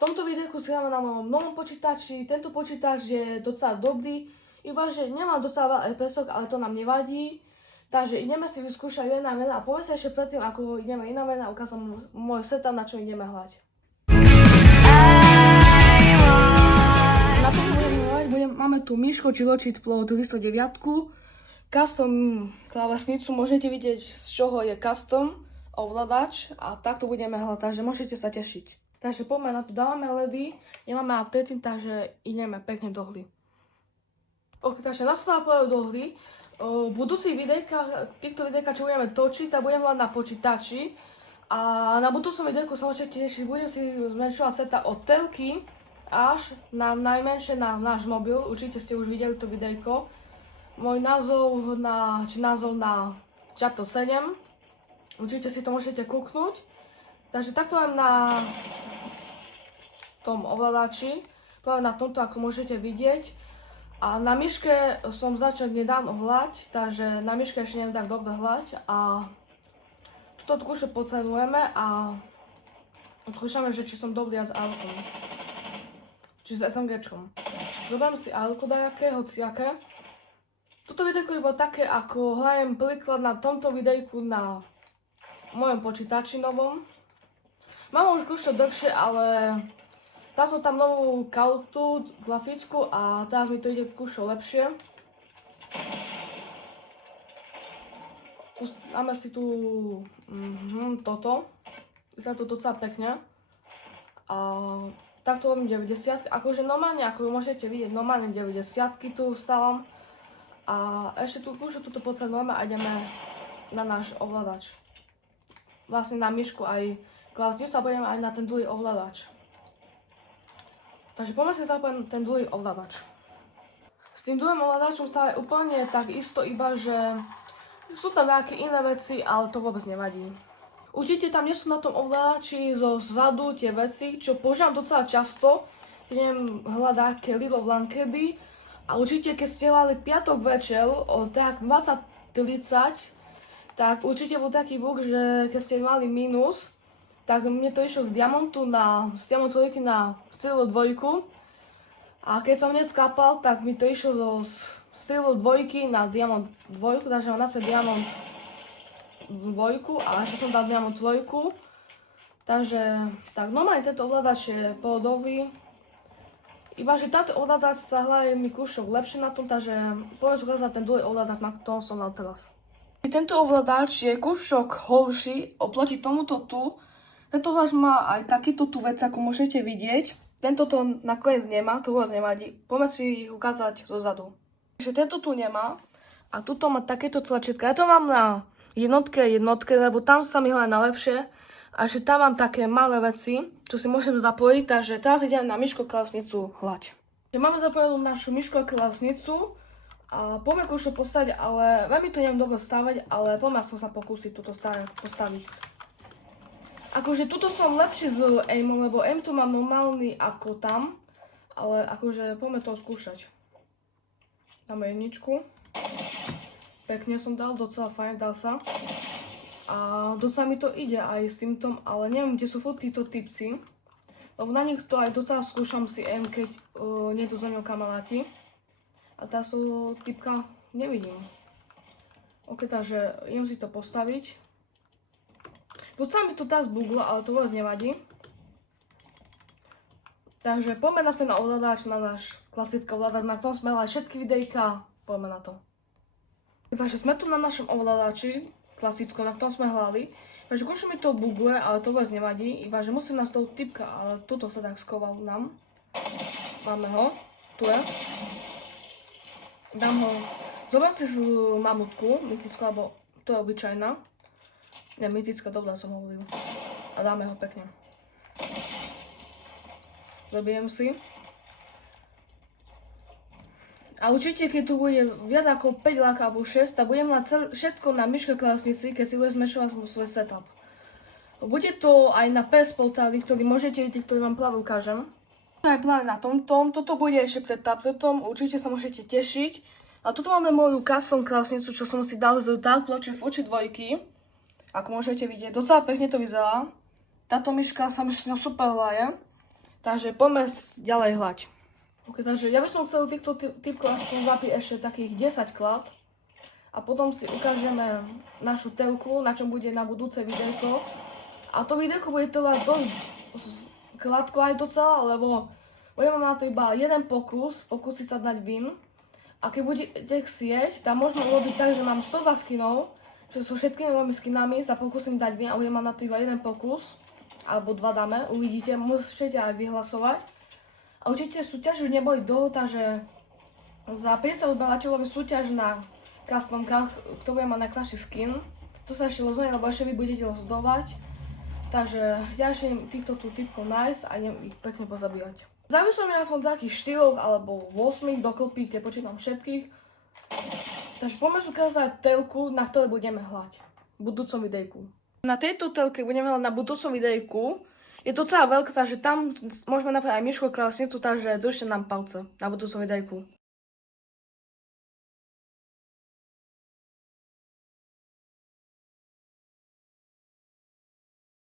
V tomto videu si hráme na mojom novom počítači. Tento počítač je docela dobrý, iba že nemá docela veľa FPS-ok, ale to nám nevadí. Takže ideme si vyskúšať jedna mena a poviem sa ešte predtým, ako ideme iná mena, ukážem môj setup, na čo ideme hrať. Na to budeme hrať, máme tu myško či Logitech 309, custom klávesnicu, môžete vidieť z čoho je custom ovládač a takto budeme hrať, takže môžete sa tešiť. Takže poďme na to, dávame ledy, nemáme updating, takže ideme pekne do hry. Ok, takže nastupujem do hry. V budúcich týchto videjkách, čo budeme točiť, tak budem hľadať na počítači. A na budúcom videjku sa môžete tešiť, budem si zmenšovať seta od telky až na najmenšie na náš mobil. Určite ste už videli to videjko. Môj názov na Chapter 7. Určite si to môžete kúknúť. Takže takto len na tom ovládači, práve na tomto, ako môžete vidieť. A na myške som začal nedávno hľať, takže na myške ešte neviem tak dobre hľať. A túto skúšku potrenujeme a odskúšame, že či som dobrý s ALkom. Či s SMGčkom. Zoberiem si ALko dajaké, hociaké. Toto videjko je také, ako hrajem príklad na tomto videjku na mojom počítači novom. Mám už kúšo dlhšie, ale dal som tam novú kartu grafickú a teraz mi to ide kúšo lepšie. Máme si tu toto. Vyzerá to docela pekne. A takto robím 90. Akože normálne, ako môžete vidieť, normálne 90 tu stávam. A ešte tu kúšo tuto potrebujeme a ideme na náš ovládač. Vlastne na myšku aj klávesnicu a budeme aj na ten druhý ovládač. Takže poďme si zapojiť ten druhý ovládač. S tým druhým ovládačom stále úplne tak isto, iba že sú tam nejaké iné veci, ale to vôbec nevadí. Určite tam nie sú na tom ovládači zo zadu tie veci, čo používam docela často. Idem hľadať Little Lankedy a určite keď ste hľadali piatok večer o tak 20:30, tak určite bol taký bug, že keď ste mali mínus, tak mne to išlo z diamantu z diamant 3 na silu 2. A keď som hneď skápal, tak mi to išlo z silu 2 na diamant 2, takže mám naspäť diamant 2 a ešte som dal diamant 3. Takže, tak normálne tento ovládač je pohodový. Iba, že táto ovládač sa hľadá mi kúšok lepšie na tom, takže poviem si ukázať ten druhý ovládač, na ktorom som dal teraz. Tento ovládač je kúšok horší oproti tomuto tu. Tento ovládač má aj takýto tu vec, ako môžete vidieť. Tento to nakoniec nemá, to vôbec nevadí. Poďme si ich ukázať zozadu. Takže tento tu nemá a tuto má takéto tlačítka. Ja to mám na jednotke, lebo tam sa mi hľadá najlepšie. A že tam mám také malé veci, čo si môžem zapojiť, takže teraz idem na myšku klávesnicu hľať. Máme zapojenú našu myšku a klávesnicu a poďme kúšo postaviť, ale veľmi to neviem dobre stavať, ale poďme som sa pokúsiť túto postaviť. Akože tuto som lepší s aimom, lebo aim tu mám normálny ako tam, ale akože poďme to skúšať. Dáme jedničku. Pekne som dal, docela fajn, dal sa. A docela mi to ide aj s týmto, ale neviem, kde sú furt títo typci. Lebo na nich to aj docela skúšam si aim, keď nie tu za mňou kamaráti. A tá typka nevidím. Ok, takže idem si to postaviť. Docela mi to teraz buglo, ale to vôbec nevadí. Takže poďme naspäť na ovládač, na náš klasický ovládač, na ktorom sme hľadali všetky videjka. Poďme na to. Takže sme tu na našom ovládači, klasickom, na ktorom sme hľadali. Takže kúšu mi to buguje, ale to vôbec nevadí. Iba, že musím nás toho typka, ale tuto sa tak skoval nám. Máme ho. Tu je. Dám ho. Zober si mamutku, mytickú, alebo to je obyčajná. Nie, mytická, dobrá som hovoril. A dáme ho pekne. Zabijem si. A určite, keď tu bude viac ako 5 láka alebo 6, tak budem mať všetko na myške klávesnici, keď si budem zmešovať svoj setup. Bude to aj na PS portáli, ktorý môžete vidieť, ktorý vám práve ukážem. Aj práve na tomto. Toto bude ešte pred tabletom, určite sa môžete tešiť. A tuto máme moju custom klávesnicu, čo som si dal z Dark Ploče Fuji 2. Ako môžete vidieť, docela pekne to vyzerá. Táto myška sa mi s ňou super hraje. Takže poďme ďalej hľať. Ok, takže ja by som chcel týchto typkov aspoň zapiť ešte takých 10 klad. A potom si ukážeme našu telku, na čom bude na budúce videjko. A to videjko bude teda dosť krátko aj docela, lebo budeme na to iba jeden pokus, pokúsiť sa dať win. A keď budete chcieť, tam môžeme urobiť tak, že mám 102 skinov, že so všetkými mojimi skinami sa pokúsim dať win a budem mať na to iba jeden pokus. Alebo 2 dáme, uvidíte, môžete aj vyhlasovať. A určite súťaž už neboli dlho, takže za 50 odberateľov je súťaž na customkách, kto bude mať najkrajší skin. To sa ešte rozhodne, lebo ešte vy budete rozhodovať. Takže ja ešte idem týchto tu typkov nájsť a idem ich pekne pozabíjať. Zabil som ja som takých 4 alebo 8 dokopy, keď počítam všetkých. Takže poďme si ukázať telku, na ktorej budeme hľať v budúcom videjku. Na tejto telke budeme hľadať na budúcom videjku. Je to celá veľká, takže tam môžeme napraviť aj myšku klávesnicu, takže držte nám palce na budúcom videjku.